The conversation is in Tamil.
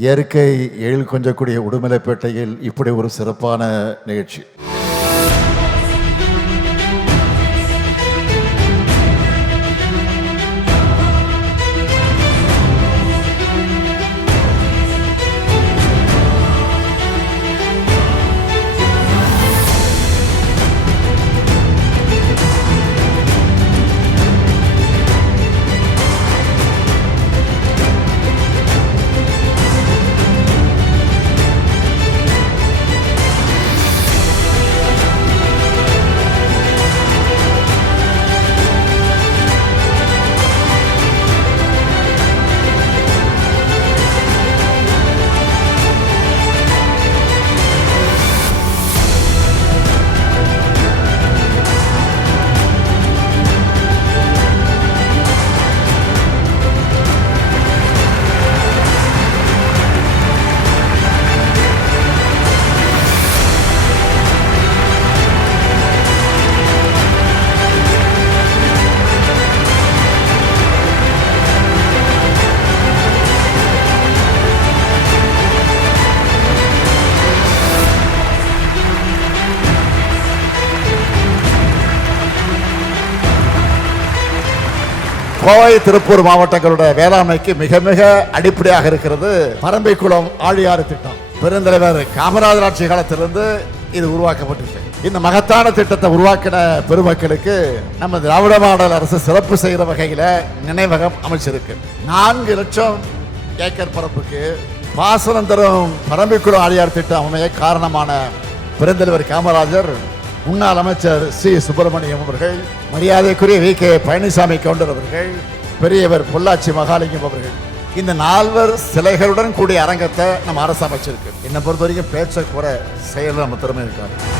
இயற்கை எழில் கொஞ்சக்கூடிய உடுமலைப்பேட்டையில் இப்படி ஒரு சிறப்பான நிகழ்ச்சி. கோவை திருப்பூர் மாவட்டங்களோட வேளாண்மைக்கு மிக மிக அடிப்படையாக இருக்கிறது பரம்பிக்குளம் ஆழியாறு திட்டம். பெருந்தலைவர் காமராஜர் ஆட்சி காலத்திலிருந்து இது உருவாக்கப்பட்டிருக்கு. இந்த மகத்தான திட்டத்தை உருவாக்கின பெருமக்களுக்கு நம்ம திராவிட மாடல் அரசு சிறப்பு செய்கிற வகையில நினைவகம் அமைச்சிருக்கு. 4 லட்சம் ஏக்கர் பரப்புக்கு பாசனம் தரும் பரம்பிக்குளம் ஆழியாறு திட்டம் அமைய காரணமான பெருந்தலைவர் காமராஜர், முன்னாள் அமைச்சர் சி சுப்பிரமணியம் அவர்கள், மரியாதைக்குரிய வி.கே. பழனிசாமி கவுண்டர் அவர்கள், பெரியவர் பொள்ளாச்சி மகாலிங்கம் அவர்கள், இந்த 4 சிலைகளுடன் கூடிய அரங்கத்தை நம்ம அரசு அமைச்சிருக்கு. என்னை பொறுத்த வரைக்கும் பேச்ச கூட செயல் நம்ம திறமை இருக்காது.